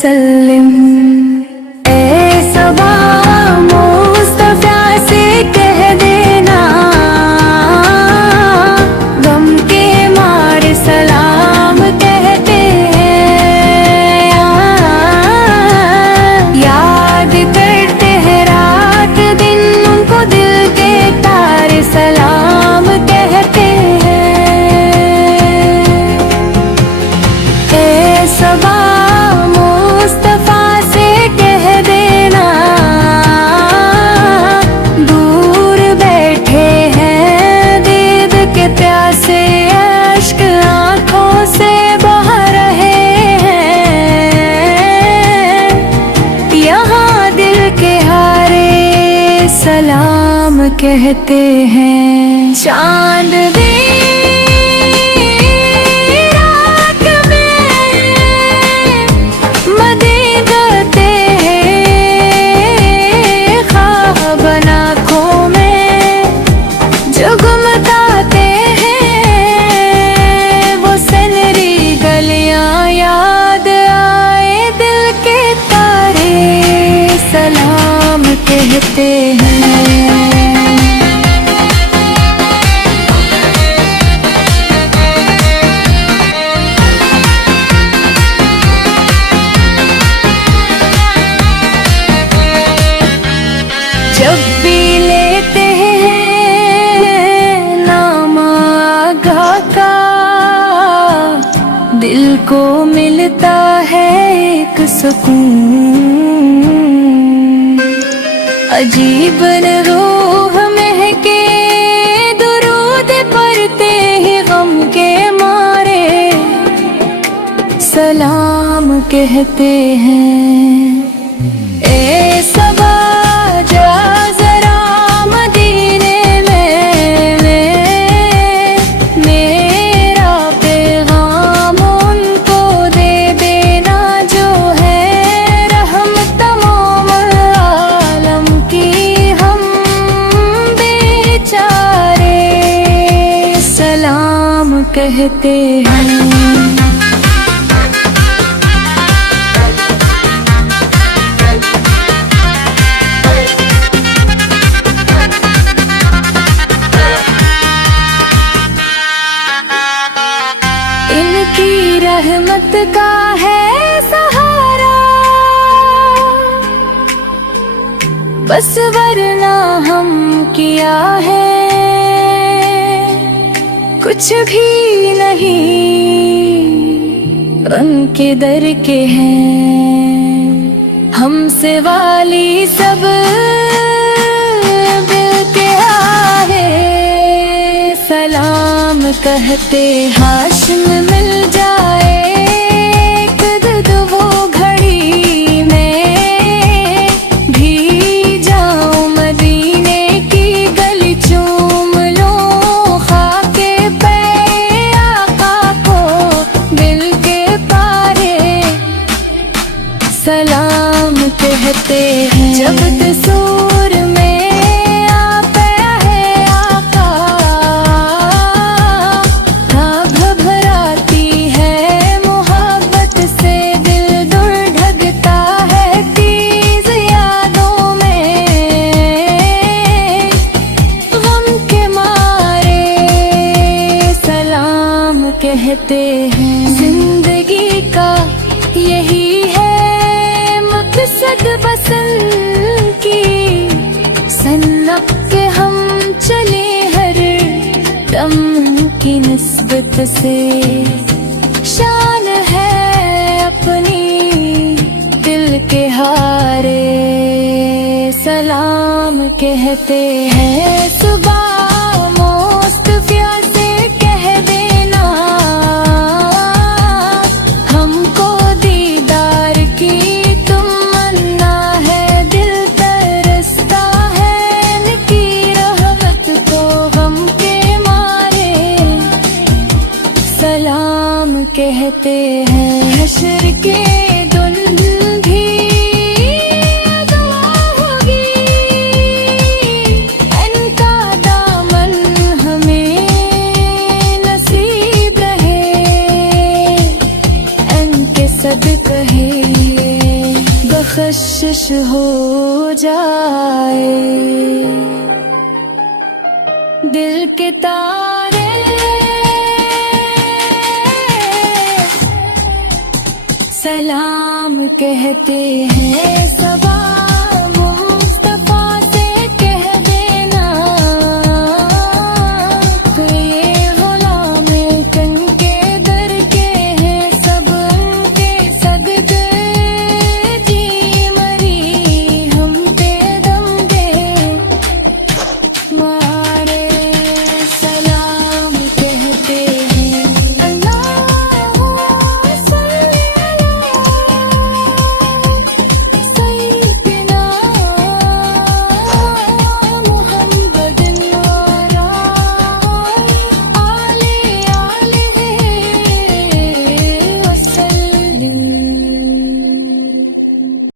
वसल्लम। ए सबा मुस्तफा से कह देना, गम के मारे सलाम कहते हैं। याद करते हैं रात दिन उनको, दिल के तारे सलाम कहते हैं। ए सबा मुस्तफा से कह देना, दूर बैठे हैं दीद के प्यासे, अश्क आँखों से बह रहे हैं। यहाँ दिल के हारे सलाम कहते हैं। चांद भी रात में मदे करते हैं, ख्वाब आँखों में जगमगाते हैं। वो सनरी गलियां याद आए, दिल के तारे सलाम कहते हैं। जब भी लेते हैं नाम आगा का, दिल को मिलता है एक सुकून। अजीब रूह महके दुरूद पढ़ते ही गम के मारे सलाम कहते हैं। ए सबा जा जरा मदीने में, मेरा पैगाम उनको दे देना, जो है रहम तमाम आलम की। हम बेचारे सलाम कहते हैं। इनकी रहमत का है सहारा, बस वरना हम किया है कुछ भी नहीं। उनके दर के हैं हमसे वाली सब दिल के आहे सलाम कहते। हाशिम मिल जाए कद वो घड़ी में, भी जाऊं मदीने की गली चूम लूं, खाके पे आका को दिल के पारे सलाम कहते हैं। जब तसूर में आ गया है आका, हाँ घबराती है मोहब्बत से दिल, दूर ढगता है तीज यादों में, गम के मारे सलाम कहते हैं। जिंदगी का यही है मकसद वसन की, सन्नत के हम चले हर दम की निस्बत से। शान है अपनी दिल के हारे सलाम कहते हैं। सुबह मुस्तफा से कह देना, हमको दीदार की तमन्ना है, दिल तरसता है इनकी रहमत को, गम के मारे सलाम कहते हैं। हश्र के दिन भी दुआ होगी, इनका दामन हमें नसीब रहे, इनके सदक़े खुश हो जाए। दिल के तारे सलाम कहते हैं सब